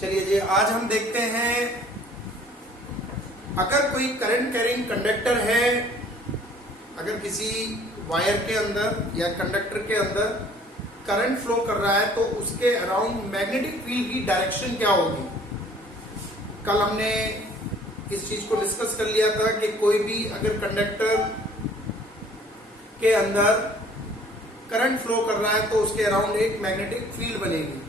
चलिए जी, आज हम देखते हैं अगर कोई करंट कैरिंग कंडक्टर है, अगर किसी वायर के अंदर या कंडक्टर के अंदर करंट फ्लो कर रहा है तो उसके अराउंड मैग्नेटिक फील्ड की डायरेक्शन क्या होगी। कल हमने इस चीज को डिस्कस कर लिया था कि कोई भी अगर कंडक्टर के अंदर करंट फ्लो कर रहा है तो उसके अराउंड एक मैग्नेटिक फील्ड बनेगी।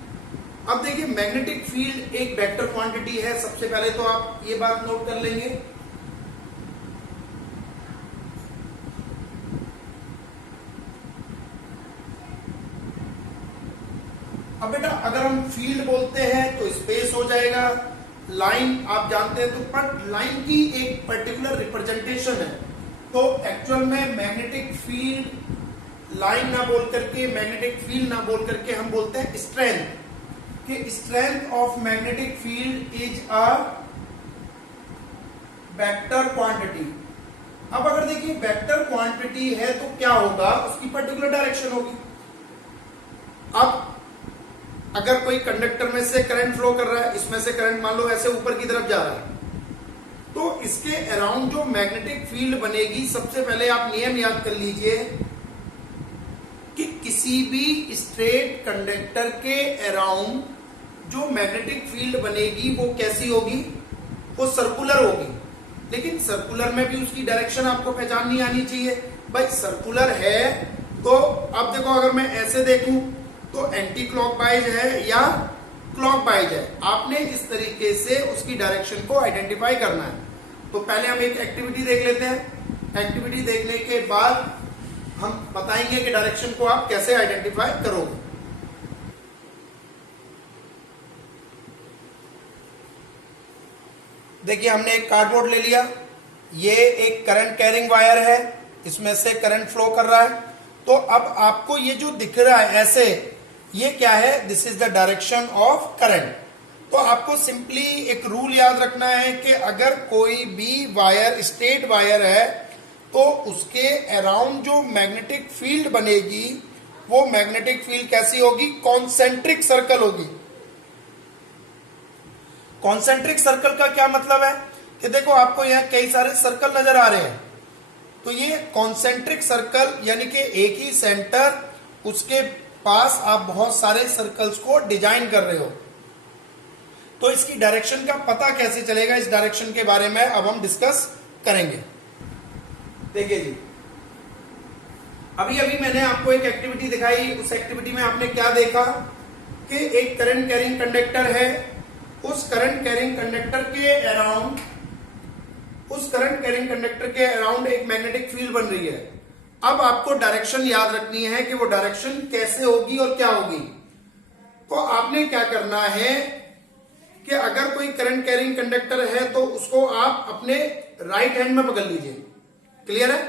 अब देखिए, मैग्नेटिक फील्ड एक वेक्टर क्वांटिटी है। सबसे पहले तो आप ये बात नोट कर लेंगे, अब बेटा अगर हम फील्ड बोलते हैं तो स्पेस हो जाएगा, लाइन आप जानते हैं, तो पर लाइन की एक पर्टिकुलर रिप्रेजेंटेशन है। तो एक्चुअल में मैग्नेटिक फील्ड लाइन ना बोल करके, मैग्नेटिक फील्ड ना बोल करके हम बोलते हैं स्ट्रेंथ, कि strength of magnetic field is a vector quantity. अब अगर देखिए वेक्टर क्वांटिटी है तो क्या होगा, उसकी पर्टिकुलर डायरेक्शन होगी। अब अगर कोई कंडक्टर में से करंट फ्लो कर रहा है, इसमें से करंट मान लो ऐसे ऊपर की तरफ जा रहा है, तो इसके अराउंड जो मैग्नेटिक फील्ड बनेगी, सबसे पहले आप नियम याद कर लीजिए कि किसी भी स्ट्रेट कंडक्टर के अराउंड जो मैग्नेटिक फील्ड बनेगी वो कैसी होगी, वो सर्कुलर होगी। लेकिन सर्कुलर में भी उसकी डायरेक्शन आपको पहचाननी आनी चाहिए। भाई सर्कुलर है तो अब देखो, अगर मैं ऐसे देखूं तो एंटी क्लॉकवाइज है या क्लॉकवाइज है, आपने इस तरीके से उसकी डायरेक्शन को आइडेंटिफाई करना है। तो पहले हम एक एक्टिविटी देख लेते हैं। एक्टिविटी देखने के बाद हम बताएंगे कि डायरेक्शन को आप कैसे आइडेंटिफाई करोगे। देखिए, हमने एक कार्डबोर्ड ले लिया, ये एक करंट कैरिंग वायर है, इसमें से करंट फ्लो कर रहा है। तो अब आपको ये जो दिख रहा है ऐसे, ये क्या है, this is the direction of current. तो आपको सिंपली एक रूल याद रखना है कि अगर कोई भी वायर स्ट्रेट वायर है तो उसके अराउंड जो मैग्नेटिक फील्ड बनेगी वो मैग्नेटिक फील्ड कैसी होगी, कॉन्सेंट्रिक सर्कल होगी। कॉन्सेंट्रिक सर्कल का क्या मतलब है कि देखो, आपको यहां कई सारे सर्कल नजर आ रहे हैं, तो ये कॉन्सेंट्रिक सर्कल यानी कि एक ही सेंटर, उसके पास आप बहुत सारे सर्कल्स को डिजाइन कर रहे हो। तो इसकी डायरेक्शन का पता कैसे चलेगा, इस डायरेक्शन के बारे में अब हम डिस्कस करेंगे। देखिए जी, अभी मैंने आपको एक एक्टिविटी दिखाई, उस एक्टिविटी में आपने क्या देखा कि एक करंट कैरिंग कंडक्टर है, उस करंट कैरिंग कंडक्टर के अराउंड एक मैग्नेटिक फील्ड बन रही है। अब आपको डायरेक्शन याद रखनी है कि वो डायरेक्शन कैसे होगी और क्या होगी। तो आपने क्या करना है कि अगर कोई करंट कैरिंग कंडक्टर है तो उसको आप अपने राइट हैंड में पकड़ लीजिए। क्लियर है?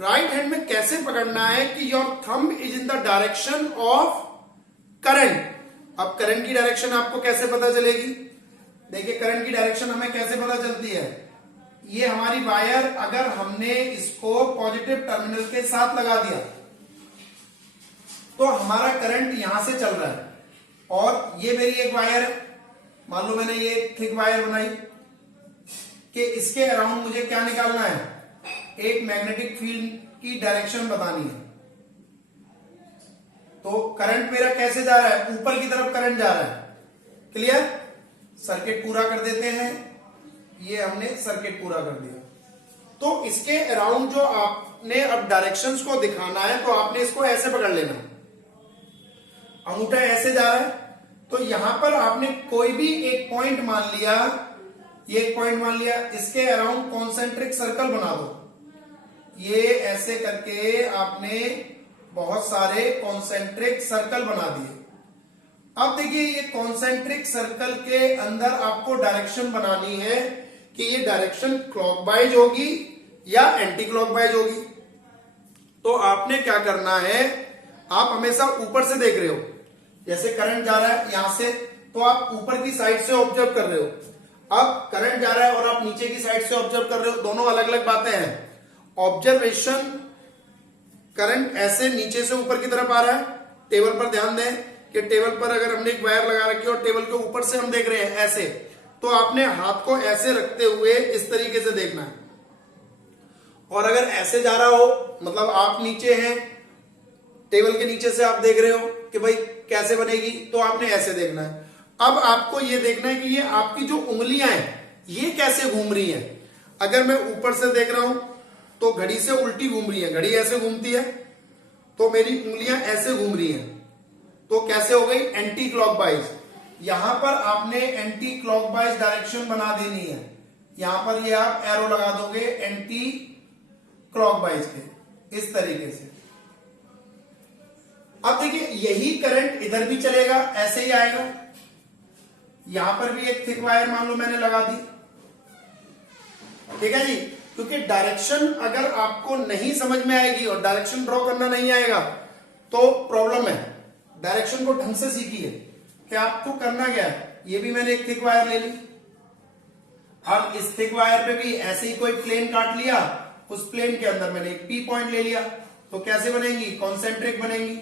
राइट हैंड में कैसे पकड़ना है कि your thumb is in the direction of current. अब करंट की डायरेक्शन आपको कैसे पता चलेगी, देखिए करंट की डायरेक्शन हमें कैसे पता चलती है। ये हमारी वायर, अगर हमने इसको पॉजिटिव टर्मिनल के साथ लगा दिया तो हमारा करंट यहां से चल रहा है, और ये मेरी एक वायर है, मान लो मैंने ये थिक वायर बनाई कि इसके अराउंड मुझे क्या निकालना है, एक मैग्नेटिक फील्ड की डायरेक्शन बतानी है। तो करंट मेरा कैसे जा रहा है, ऊपर की तरफ करंट जा रहा है। क्लियर? सर्किट पूरा कर देते हैं, ये हमने सर्किट पूरा कर दिया। तो इसके अराउंड जो आपने अब डायरेक्शंस को दिखाना है तो आपने इसको ऐसे पकड़ लेना, अंगूठा ऐसे जा रहा है, तो यहां पर आपने कोई भी एक पॉइंट मान लिया, ये एक पॉइंट मान लिया, इसके अराउंड कॉन्सेंट्रिक सर्कल बना दो। ये ऐसे करके आपने बहुत सारे कॉन्सेंट्रिक सर्कल बना दिए। अब देखिए, ये कॉन्सेंट्रिक सर्कल के अंदर आपको डायरेक्शन बनानी है कि ये डायरेक्शन क्लॉकवाइज होगी या एंटी क्लॉकवाइज होगी। तो आपने क्या करना है, आप हमेशा ऊपर से देख रहे हो, जैसे करंट जा रहा है यहां से, तो आप ऊपर की साइड से ऑब्जर्व कर रहे हो। अब करंट जा रहा है और आप नीचे की साइड से ऑब्जर्व कर रहे हो, दोनों अलग अलग बातें हैं। ऑब्जर्वेशन, करंट ऐसे नीचे से ऊपर की तरफ आ रहा है, टेबल पर ध्यान दें कि टेबल पर अगर हमने एक वायर लगा रखी है और टेबल के ऊपर से हम देख रहे हैं ऐसे, तो आपने हाथ को ऐसे रखते हुए इस तरीके से देखना है। और अगर ऐसे जा रहा हो, मतलब आप नीचे हैं, टेबल के नीचे से आप देख रहे हो कि भाई कैसे बनेगी, तो आपने ऐसे देखना है। अब आपको ये देखना है कि ये आपकी जो उंगलियां हैं ये कैसे घूम रही हैं। अगर मैं ऊपर से देख रहा हूं तो घड़ी से उल्टी घूम रही है, घड़ी ऐसे घूमती है, तो मेरी उंगलियां ऐसे घूम रही हैं, तो कैसे हो गई, एंटी क्लॉकवाइज। यहां पर आपने एंटी क्लॉकवाइज डायरेक्शन बना देनी है, यहां पर ये आप एरो लगा दोगे एंटी क्लॉकवाइज के, इस तरीके से। अब देखिए यही करंट इधर भी चलेगा, ऐसे ही आएगा। यहां पर भी एक थिक वायर मान लो मैंने लगा दी, ठीक है जी। क्योंकि डायरेक्शन अगर आपको नहीं समझ में आएगी और डायरेक्शन ड्रॉ करना नहीं आएगा तो प्रॉब्लम है। डायरेक्शन को ढंग से सीखिए कि आपको करना क्या है। ये भी मैंने एक थिक वायर ले ली, अब इस थिक वायर पे भी ऐसे ही कोई प्लेन काट लिया, उस प्लेन के अंदर मैंने एक पी पॉइंट ले लिया, तो कैसे बनेंगी, कॉन्सेंट्रिक बनेंगी,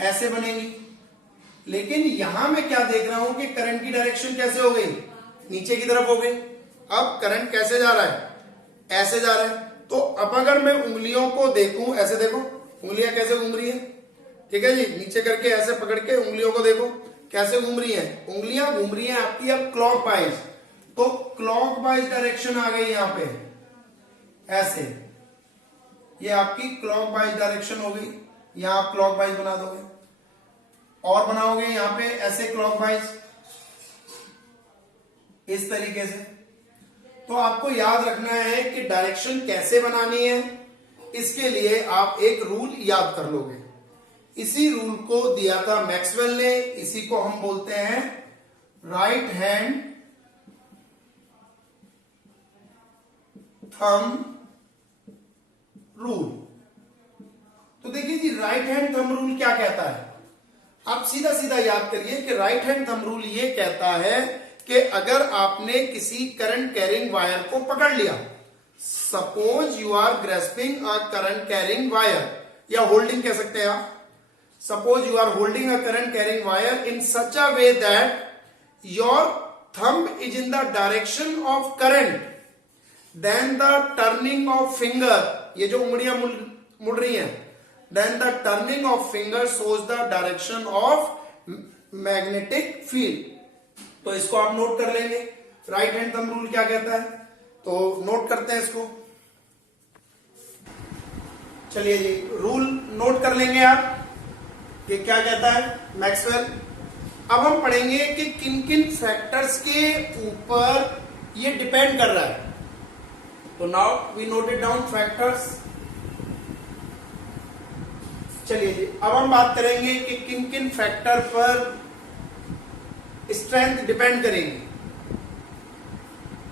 ऐसे बनेंगी। लेकिन यहां मैं क्या देख रहा हूं कि करंट की डायरेक्शन कैसे हो गई, नीचे की तरफ हो गई। अब करंट कैसे जा रहा है, ऐसे जा रहा है। तो अब अगर मैं उंगलियों को देखूं, ऐसे देखो उंगलियां कैसे घूम रही है, ठीक है जी। नीचे करके ऐसे पकड़ के उंगलियों को देखो कैसे घूम रही है, उंगलियां घूम रही हैं आपकी अब क्लॉकवाइज। तो क्लॉकवाइज डायरेक्शन आ गई यहां पे, ऐसे, ये आपकी क्लॉकवाइज डायरेक्शन हो गई। यहां आप क्लॉकवाइज बना दोगे और बनाओगे यहां पे ऐसे क्लॉकवाइज, इस तरीके से। तो आपको याद रखना है कि डायरेक्शन कैसे बनानी है, इसके लिए आप एक रूल याद कर लोगे। इसी रूल को दिया था मैक्सवेल ने, इसी को हम बोलते हैं राइट हैंड थंब रूल। तो देखिए जी, राइट हैंड थंब रूल क्या कहता है, आप सीधा सीधा याद करिए कि राइट हैंड थंब रूल ये कहता है कि अगर आपने किसी करंट कैरिंग वायर को पकड़ लिया, suppose you are grasping a current carrying wire, या होल्डिंग कह सकते हैं आप। Suppose you are holding a current carrying wire in such a way that your thumb is in the direction of current, then the turning of finger, ये जो उंगलियां मुड़ रही हैं, then the turning of finger shows the direction of magnetic field। तो इसको आप note कर लेंगे, राइट हैंड थंब रूल क्या कहता है, तो नोट करते हैं इसको। चलिए जी, रूल नोट कर लेंगे आप कि क्या कहता है मैक्सवेल। अब हम पढ़ेंगे कि किन किन फैक्टर्स के ऊपर ये डिपेंड कर रहा है। तो now we note it down, factors. चलिए जी, अब हम बात करेंगे कि किन किन फैक्टर पर स्ट्रेंथ डिपेंड करेगी।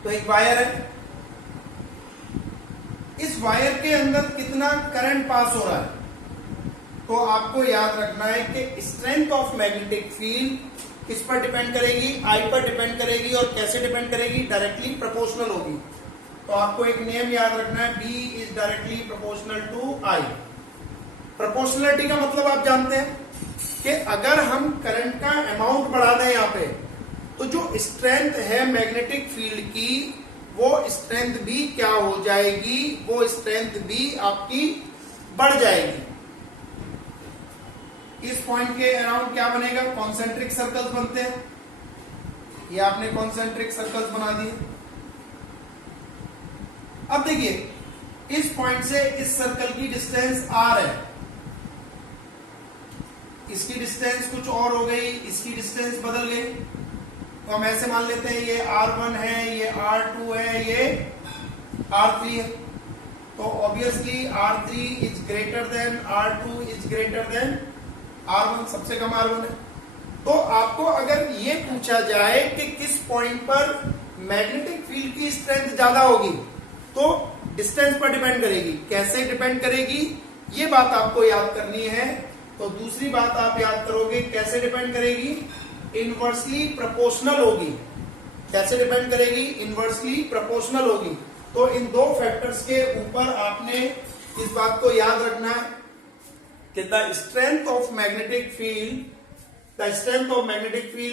तो एक वायर है, इस वायर के अंदर कितना करंट पास हो रहा है, तो आपको याद रखना है कि स्ट्रेंथ ऑफ मैग्नेटिक फील्ड किस पर डिपेंड करेगी, आई पर डिपेंड करेगी। और कैसे डिपेंड करेगी, डायरेक्टली प्रोपोर्शनल होगी। तो आपको एक नियम याद रखना है, B is directly proportional to I. Proportionality का मतलब आप जानते हैं कि अगर हम करंट का अमाउंट बढ़ा दें यहां पे, तो जो स्ट्रेंथ है मैग्नेटिक फील्ड की, वो स्ट्रेंथ भी क्या हो जाएगी, वो स्ट्रेंथ भी आपकी बढ़ जाएगी। इस पॉइंट के अराउंड क्या बनेगा, कॉन्सेंट्रिक सर्कल्स बनते हैं। ये आपने कॉन्सेंट्रिक सर्कल्स बना दिए। अब देखिए, इस पॉइंट से इस सर्कल की डिस्टेंस आर है, इसकी डिस्टेंस कुछ और हो गई, इसकी डिस्टेंस बदल गई। तो हम ऐसे मान लेते हैं ये R1 है, ये R2 है, ये R3 है। तो obviously R3 is greater than R2 is greater than R1, सबसे कम R1 है। तो आपको अगर ये पूछा जाए कि किस पॉइंट पर मैग्नेटिक फील्ड की स्ट्रेंथ ज्यादा होगी, तो डिस्टेंस पर डिपेंड करेगी। कैसे डिपेंड करेगी, ये बात आपको याद करनी है। तो दूसरी बात आप याद करोगे, कैसे डिपेंड करेगी, इनवर्सली प्रोपोर्शनल होगी। कैसे डिपेंड करेगी, इनवर्सली प्रोपोर्शनल होगी। तो इन दो फैक्टर्स के ऊपर आपने इस बात को याद रखना है कि the strength of magnetic field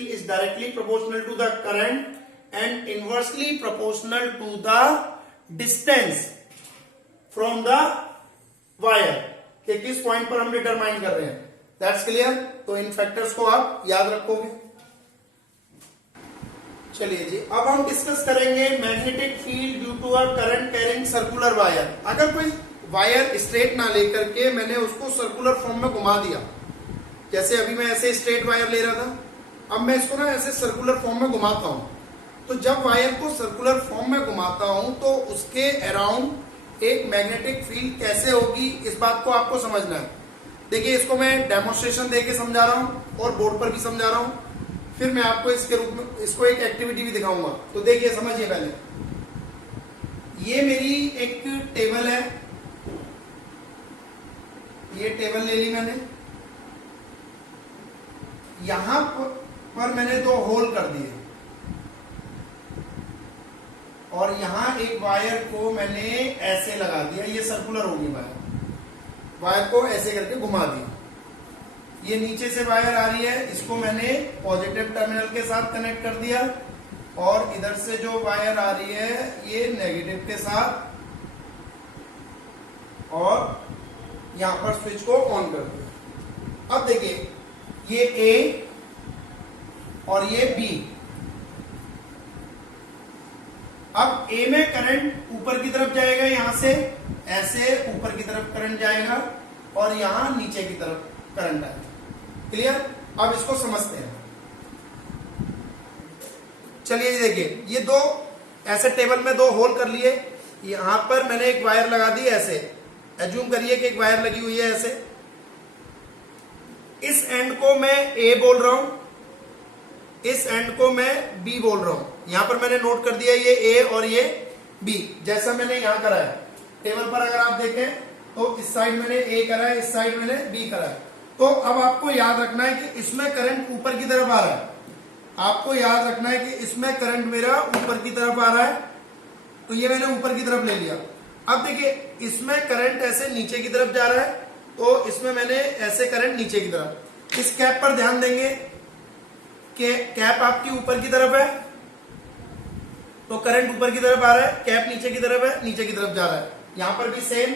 is directly proportional to the current and inversely proportional to the distance from the wire, कि किस पॉइंट पर हम डिटरमाइन कर रहे हैं। That's clear. तो इन फैक्टर्स को आप याद रखोगे। चलिए जी, अब हम डिस्कस करेंगे magnetic field due to a current carrying circular wire. अगर कोई वायर स्ट्रेट ना लेकर के मैंने उसको सर्कुलर फॉर्म में घुमा दिया, जैसे अभी मैं ऐसे स्ट्रेट वायर ले रहा था, अब मैं इसको ना ऐसे सर्कुलर फॉर्म में घुमाता हूं, तो जब वायर को सर्कुलर फॉर्म में घुमाता हूं तो उसके अराउंड एक मैग्नेटिक फील्ड कैसे होगी, इस बात को आपको समझना है। देखिए, इसको मैं डेमोन्स्ट्रेशन देके समझा रहा हूं और बोर्ड पर भी समझा रहा हूं, फिर मैं आपको इसके रूप में इसको एक एक्टिविटी भी दिखाऊंगा। तो देखिए, समझिए पहले, ये मेरी एक टेबल है, ये टेबल ले ली मैंने, यहां पर मैंने 2 होल कर दिए और यहां एक वायर को मैंने ऐसे लगा दिया, ये सर्कुलर होगी वायर को ऐसे करके घुमा दिया। ये नीचे से वायर आ रही है, इसको मैंने पॉजिटिव टर्मिनल के साथ कनेक्ट कर दिया और इधर से जो वायर आ रही है ये नेगेटिव के साथ, और यहां पर स्विच को ऑन कर दिया। अब देखिए, ये ए और ये बी। अब ए में करंट ऊपर की तरफ जाएगा, यहां से ऐसे ऊपर की तरफ करंट जाएगा और यहां नीचे की तरफ करंट आएगा। क्लियर। अब इसको समझते हैं। चलिए ये देखिए, ये 2 ऐसे टेबल में 2 होल कर लिए, यहां पर मैंने एक वायर लगा दी ऐसे, एज्यूम करिए कि एक वायर लगी हुई है ऐसे, इस एंड को मैं ए बोल रहा हूं, इस एंड को मैं बी बोल रहा हूं। यहां पर मैंने नोट कर दिया ये ए और ये बी, जैसा मैंने यहां करा है टेबल पर। अगर आप देखें तो इस साइड मैंने ए करा है, इस साइड मैंने बी करा है। तो अब आपको याद रखना है कि इसमें करंट ऊपर की तरफ आ रहा है, आपको याद रखना है कि इसमें करंट मेरा ऊपर की तरफ आ रहा है, तो ये मैंने ऊपर की तरफ ले लिया। अब देखिए, इसमें करंट ऐसे नीचे की तरफ जा रहा है, तो इसमें मैंने ऐसे करंट नीचे की तरफ। इस कैप पर ध्यान देंगे कि कैप आपकी ऊपर की तरफ है, तो करंट ऊपर की तरफ आ रहा है, कैप नीचे की तरफ है, नीचे की तरफ जा रहा है। यहां पर भी सेम,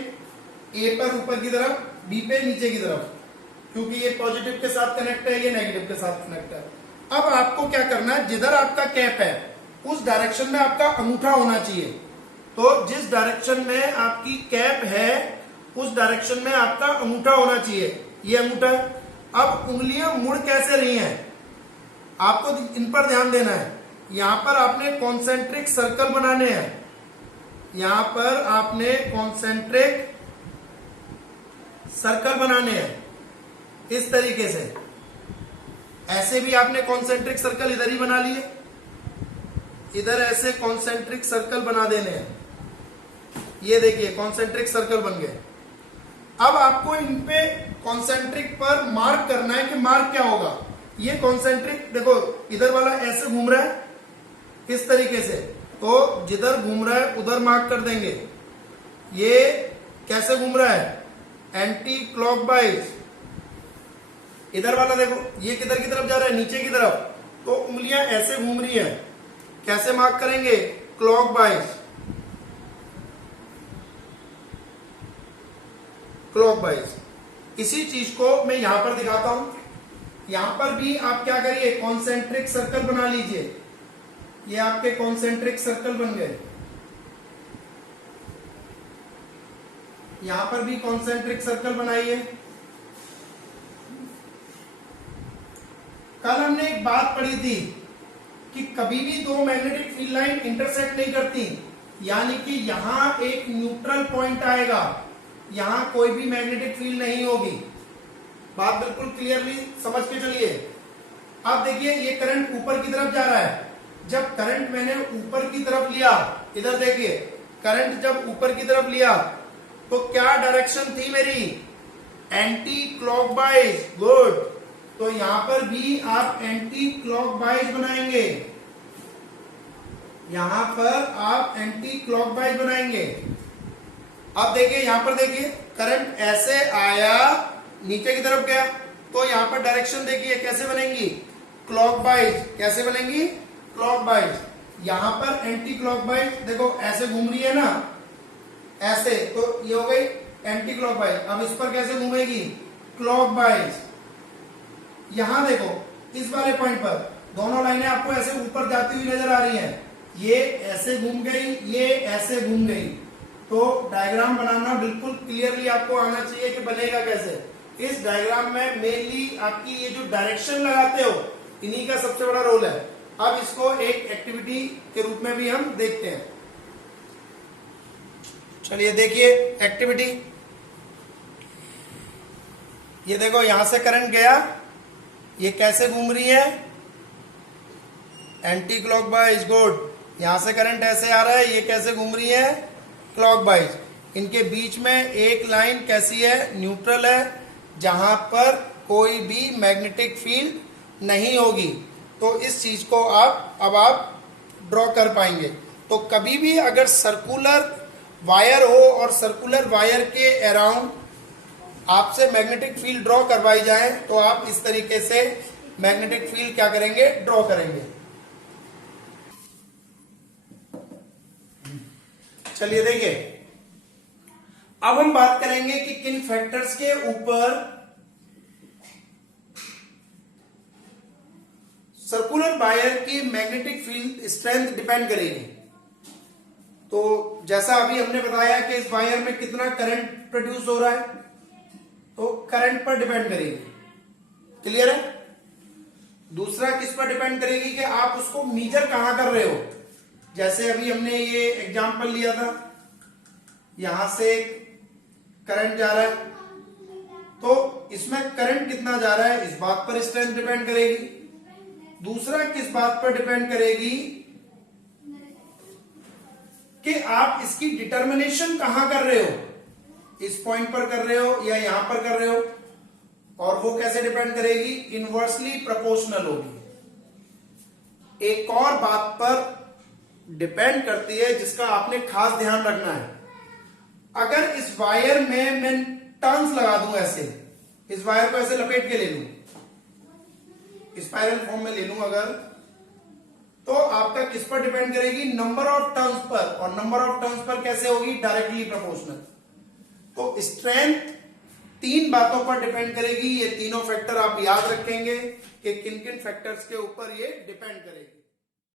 ए पर ऊपर की तरफ, बी पे नीचे की तरफ, क्योंकि ये पॉजिटिव के साथ कनेक्ट है, ये नेगेटिव के साथ कनेक्ट है। अब आपको क्या करना है, जिधर आपका कैप है उस डायरेक्शन में आपका अंगूठा होना चाहिए। तो जिस डायरेक्शन में आपकी कैप है उस डायरेक्शन में आपका अंगूठा होना चाहिए, ये अंगूठा है। अब उंगलियां मुड़ कैसे रही हैं, आपको इन पर ध्यान देना है। यहां पर आपने कॉन्सेंट्रिक सर्कल बनाने हैं, यहां पर आपने कॉन्सेंट्रिक सर्कल बनाने हैं इस तरीके से। ऐसे भी आपने कॉन्सेंट्रिक सर्कल इधर ही बना लिए, इधर ऐसे कॉन्सेंट्रिक सर्कल बना देने हैं। ये देखिए, कॉन्सेंट्रिक सर्कल बन गए। अब आपको इन पे कॉन्सेंट्रिक पर मार्क करना है कि मार्क क्या होगा। ये कॉन्सेंट्रिक देखो, इधर वाला ऐसे घूम रहा है इस तरीके से, तो जिधर घूम रहा है उधर मार्क कर देंगे। ये कैसे घूम रहा है, एंटी क्लॉकवाइज। इधर वाला देखो, ये किधर की तरफ जा रहा है, नीचे की तरफ, तो उंगलियां ऐसे घूम रही हैं। कैसे मार्क करेंगे, क्लॉकवाइज, क्लॉकवाइज। इसी चीज को मैं यहां पर दिखाता हूं। यहां पर भी आप क्या करिए, कॉन्सेंट्रिक सर्कल बना लीजिए। ये आपके कॉन्सेंट्रिक सर्कल बन गए। यहां पर भी कॉन्सेंट्रिक सर्कल बनाइए। कल हमने एक बात पढ़ी थी कि कभी भी 2 मैग्नेटिक फील्ड लाइन इंटरसेक्ट नहीं करती, यानी कि यहां एक न्यूट्रल पॉइंट आएगा, यहां कोई भी मैग्नेटिक फील्ड नहीं होगी। बात बिल्कुल क्लियरली समझ के चलिए। अब देखिए, ये करंट ऊपर की तरफ जा रहा है। जब करंट मैंने ऊपर की तरफ लिया, इधर देखिए, करंट जब ऊपर की तरफ लिया तो क्या डायरेक्शन थी मेरी, एंटी क्लॉकवाइज। गुड। तो यहां पर भी आप एंटी क्लॉकवाइज बनाएंगे, यहां पर आप एंटी क्लॉकवाइज बनाएंगे। अब देखिए, यहां पर देखिए, करंट ऐसे आया नीचे की तरफ गया तो यहां पर डायरेक्शन देखिए कैसे बनेंगी, क्लॉकवाइज। कैसे बनेंगी, क्लॉकवाइज। यहां पर एंटी क्लॉकवाइज, देखो ऐसे घूम रही है ना, ऐसे, तो ये हो गई एंटी क्लॉकवाइज। अब इस पर कैसे घूमेगी, क्लॉकवाइज। यहां देखो इस वाले पॉइंट पर दोनों लाइनें आपको ऐसे ऊपर जाती हुई नजर आ रही हैं, ये ऐसे घूम गई, ये ऐसे घूम गई। तो डायग्राम बनाना बिल्कुल क्लियरली आपको आना चाहिए कि बनेगा कैसे। इस डायग्राम में मेनली आपकी ये जो डायरेक्शन लगाते हो, इन्हीं का सबसे बड़ा रोल है। अब इसको एक एक्टिविटी के रूप में भी हम देखते हैं। चलिए देखिए एक्टिविटी। ये देखो यहां से करंट गया, ये कैसे घूम रही है, एंटी क्लॉकवाइज। गुड। यहां से करंट ऐसे आ रहा है, ये कैसे घूम रही है, क्लॉकवाइज। इनके बीच में एक लाइन कैसी है, न्यूट्रल है, जहां पर कोई भी मैग्नेटिक फील्ड नहीं होगी। तो इस चीज को आप ड्रॉ कर पाएंगे। तो कभी भी अगर सर्कुलर वायर हो और सर्कुलर वायर के अराउंड आपसे मैग्नेटिक फील्ड ड्रॉ करवाई जाए, तो आप इस तरीके से मैग्नेटिक फील्ड क्या करेंगे, ड्रॉ करेंगे। चलिए देखिए, अब हम बात करेंगे कि किन फैक्टर्स के ऊपर सर्कुलर वायर की मैग्नेटिक फील्ड स्ट्रेंथ डिपेंड करेगी। तो जैसा अभी हमने बताया कि इस वायर में कितना करंट प्रोड्यूस हो रहा है, तो करंट पर डिपेंड करेगी। क्लियर है। दूसरा किस पर डिपेंड करेगी कि आप उसको मीजर कहां कर रहे हो। जैसे अभी हमने ये एग्जांपल लिया था, यहां से करंट जा रहा है, तो इसमें करंट कितना जा रहा है, इस बात पर स्ट्रेंथ डिपेंड करेगी। दूसरा किस बात पर डिपेंड करेगी कि आप इसकी डिटर्मिनेशन कहां कर रहे हो, इस पॉइंट पर कर रहे हो या यहां पर कर रहे हो, और वो कैसे डिपेंड करेगी, इनवर्सली प्रोपोर्शनल होगी। एक और बात पर डिपेंड करती है जिसका आपने खास ध्यान रखना है। अगर इस वायर में मैं टर्न्स लगा दूं, ऐसे इस वायर को ऐसे लपेट के ले लूं, स्पाइरल फॉर्म में ले लूं अगर, तो आपका किस पर डिपेंड करेगी, नंबर ऑफ टर्न्स पर। और नंबर ऑफ टर्न्स पर कैसे होगी, डायरेक्टली प्रोपोर्शनल। तो स्ट्रेंथ 3 बातों पर डिपेंड करेगी। ये तीनों फैक्टर आप याद रखेंगे कि किन किन फैक्टर्स के ऊपर ये डिपेंड करेगी।